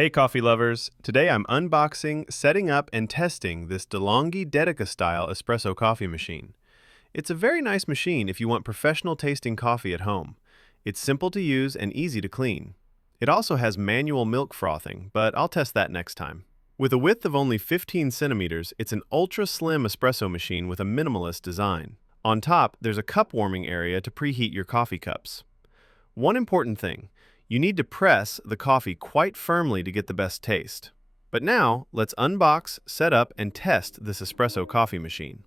Hey coffee lovers! Today I'm unboxing, setting up, and testing this DeLonghi Dedica style espresso coffee machine. It's a very nice machine if you want professional tasting coffee at home. It's simple to use and easy to clean. It also has manual milk frothing, but I'll test that next time. With a width of only 15 centimeters, it's an ultra-slim espresso machine with a minimalist design. On top, there's a cup warming area to preheat your coffee cups. One important thing: you need to press the coffee quite firmly to get the best taste. But now, let's unbox, set up, and test this espresso coffee machine.